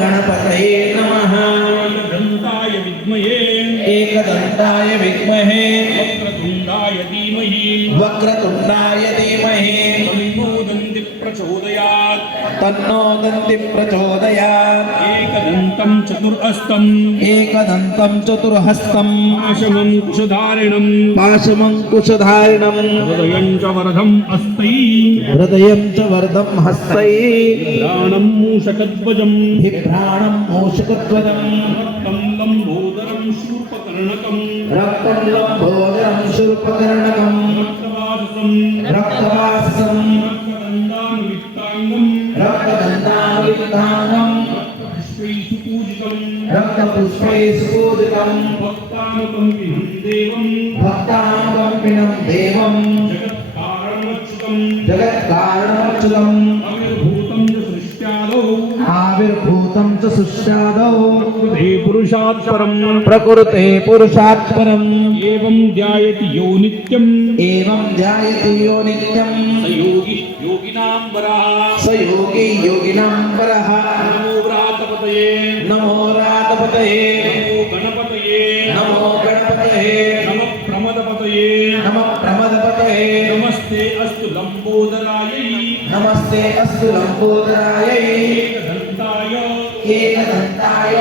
गणपतये नमः। एकदन्ताय विद्महे वक्रतुण्डाय धीमहि तन्नो दन्ति प्रचोदयात् एकदन्तं चतुर्हस्तं पाशमङ्कुशधारिणं हृदयं च वर्धं हस्तै बिभ्राणं मूषकध्वजं रक्तं लम्बोदरं शूर्पकर्णकं रक्तवासं रक्तगन्धानुविक्ताङ्गं रक्तपुष्पैः सुपूजितं भक्तानुकम्पिनं देवं जगत्कारणमच्युतं आविर्भूतं च सृष्ट्यादौ प्रकृते पुरुषात् परम् एवं ध्यायति यो नित्यं स योगिनां वरः नमो व्रातपतये नमो गणपतये नमः प्रमदपतये नमस्ते अस्तु लंबोदरायै एकदन्ताय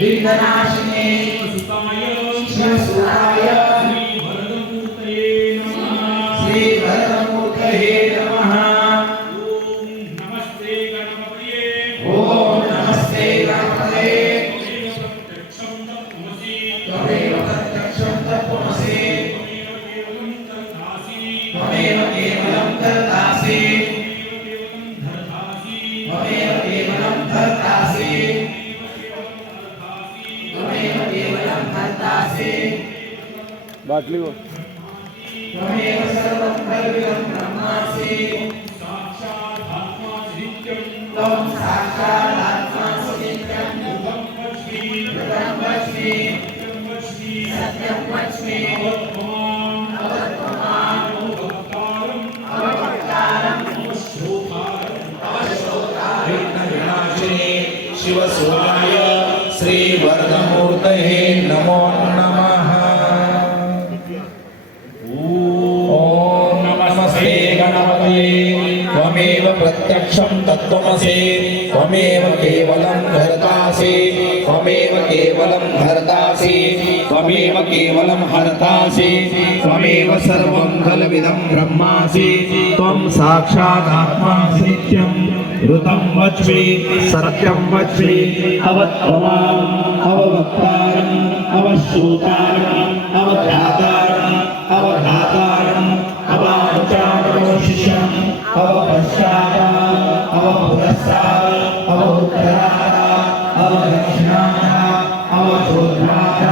विघ्ननाशिने शिवसुताय श्रीभरतमूर्तये नमः। ओम नमस्ते गणपतये त्वमेव प्रत्यक्षं तत्त्वमसि त्वमेव केवलं धर्तासि बाटली वो त्वमेव सर्वं खल्विदं ब्रह्मासि त्वं साक्षादात्मासि नित्यं ऋतं वच्मि सत्यं वच्मि विघ्नविनाशिने शिवसुताय श्रीवरदमूर्तये नमो नमः। ओम नमस्ते गणपतये त्वमेव प्रत्यक्षं तत्त्वमसि त्वमेव केवलं धर्तासि त्वमेव सर्वं खल्विदं ब्रह्मासि त्वं साक्षादात्मासि नित्यं ऋतं वच्मि सत्यं वच्मि अवत्वमाम् अववक्तारम् अवश्रोतारम् अवघातारम् अवाचारमवशिष्यम् अवपश्चात् अवपुरस्तात् अवोत्तरात् अवदक्षिणात् अवचोद्धात्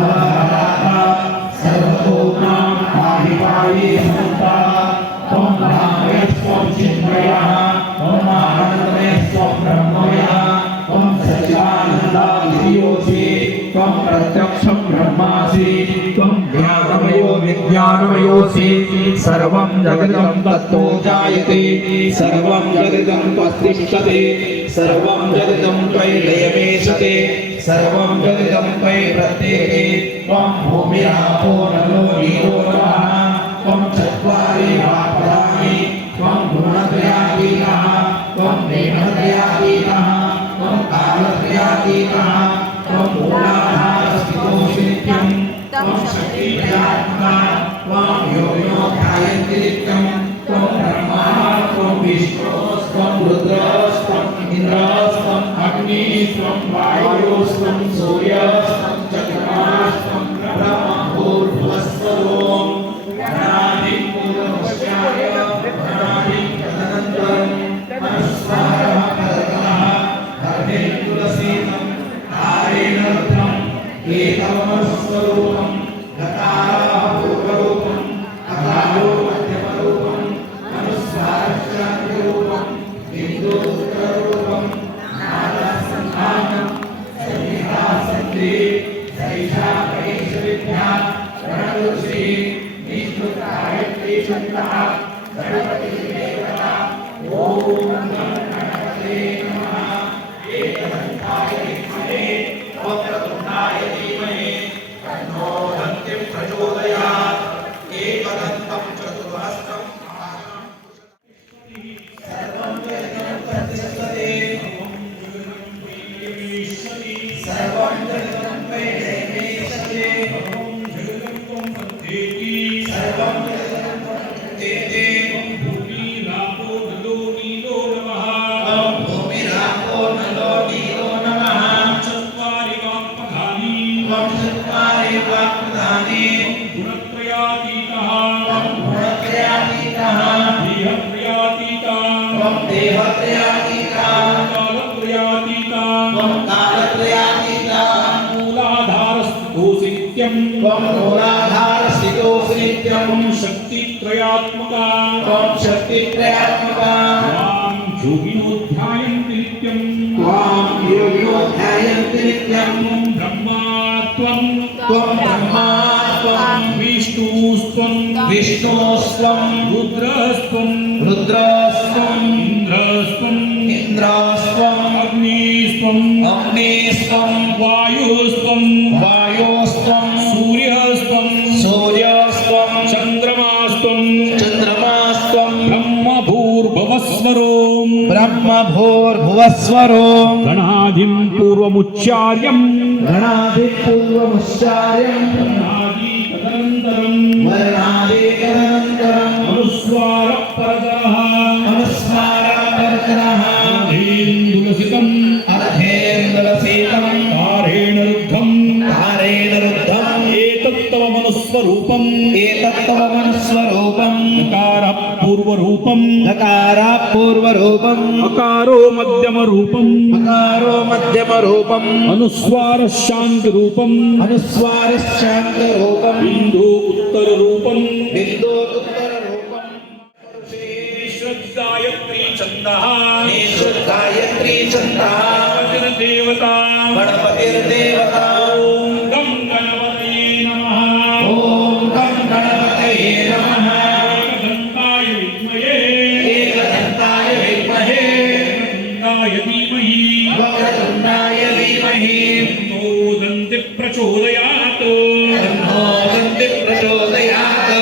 अवहरात् सर्वतोमां पाहि पाहि समन्ता त्वं रामयस्त्वं चिन्मयः त्वम् आनन्दमयस्त्वं ब्रह्ममयः त्वं सच्चिदानन्दाधियोऽसि त्वं प्रत्यक्षं ब्रह्मासि त्वं ज्ञानमयो विज्ञानमयोऽसि सर्वं जगदं तत्तो जायते सर्वं जगदं त्वत्तिष्ठते सर्वं जगदं त्वयि लयमेशते सर्वं जगदं त्वयि प्रत्येते त्वं भूमिरापो नलो नीरो नमः त्वं चत्वारि वाक्पदानि त्वं गुणत्रयातीतः त्वं देहत्रयातीतः त्वं कालत्रयातीतः त्वं मूलाधारस्थितोऽसि नित्यं त्वं शक्तिप्रदात्मा त्वं योगिनो ध्यायन्ति नित्यं त्वं ब्रह्मा त्वं विष्णुस्त्वं रुद्रस्त्वं इन्द्रस्त्वं अग्निस्त्वं वायुस्त्वं सूर्यस्त्वं चन्द्रमास्त्वं ब्रह्मभूर्भुवस्वरों गणाधिं पूर्वपश्चाय गणाधिं तदनन्तरं अनुस्वारः करतलः गर्भे तुलसीतं तारेण रुद्रम् एकमस्वरूपं गतारः पूर्वरूपम् अकालो मध्यमरूपम् अनुस्वारश्चान्त्यरूपम् नित्यं त्वं मूलाधारस्थितोऽसि नित्यं त्वं शक्तित्रयात्मका त्वं शक्तित्रयात्मका त्वां योगिनोऽध्यायन्ति नित्यं त्वां योगिनो ध्यायन्ति नित्यं त्वं ब्रह्मा त्वं त्वं ब्रह्मा त्वं विष्णुस्त्वं विष्णोस्त्वं रुद्रस्त्वं रुद्रस्त्वं इन्द्रस्त्वं इन्द्रस्त्वं अग्निस्त्वं अग्निस्त्वं वायुस्त्वं वायोस्त्वं सूर्यस्त्वं सूर्यस्त्वं चन्द्रमास्त्वं चन्द्रमास्त्वं ब्रह्मभूर्भुवस्वरों ब्रह्मभूर्भुवस्वरो गणाधिं पूर्वमुच्चार्यं गणादिपूर्वमुच्चार्यं गणादितदनन्तरं वर्णादितदनन्तरं अनुस्वारपरतरः अनुस्मारपरतरः अर्धेन्दुलसितं अर्धेन्दुलसितं तारेण रुद्धं तारेण रुद्धम् एतत्तव मनुस्वरूपम् एतत्तवमनुस्वरूपम् नकारः पूर्वरूपं नकारा पूर्वरूपम् अकारो मध्यमरूपं अकारो मध्यमरूपम् अनुस्वारः शान्तिरूपम् अनुस्वारश्चान्तरूपम् बिन्दु उत्तररूपं बिन्दोरुत्तररूपम् श्रद्धायत्री छन्दः गायत्री छन्दः गणपतिर्देवता गणपतिर्देवता ॐ गं गणपतये नमः ॐ गं गणपतये नमः एकदन्ताय विद्महे एकदन्ताय विद्महे वक्रतुण्डाय धीमहि वक्रतुण्डाय धीमहि तन्नो दन्तिः प्रचोदयात् तन्नो दन्तिः प्रचोदयात्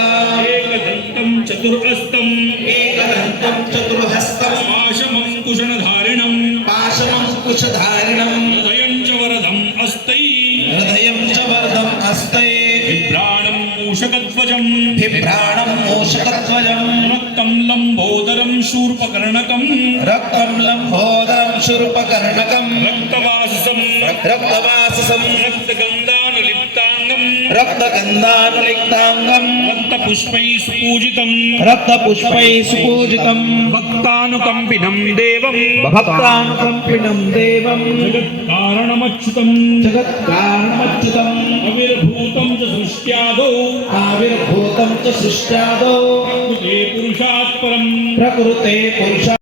एकदन्तं चतुर्हस्तम् एकदन्तं चतुर्हस्तं पाशमङ्कुशनधारिणं पाशमङ्कुशधारिणं हृदयं च वरदम् अस्मै हृदयं च वरदम् अस्ते बिभ्राणं मूषकध्वजं बिभ्राणं मूषकध्वजं रक्तं लम्बोदरं शूर्पकर्णकं रक्तं लम्बोदरं शूर्पकर्णकं रक्तवाससं रक्तवाससं रक्तगन्धानुलिप्ताङ्गं रक्तगन्धानुलिप्ताङ्गं रक्तपुष्पैः सुपूजितं रक्तपुष्पैः सुपूजितं भक्तानुकम्पिनं देवं भक्तानुकम्पिनं देवं जगत्कारणमच्युतं जगत्कारणमच्युतम् अविर्भूतं च सृष्ट्यादौ आविर्भूतं च सृष्ट्यादौ प्रकृते पुरुषात् परं प्रकृते पुरुषा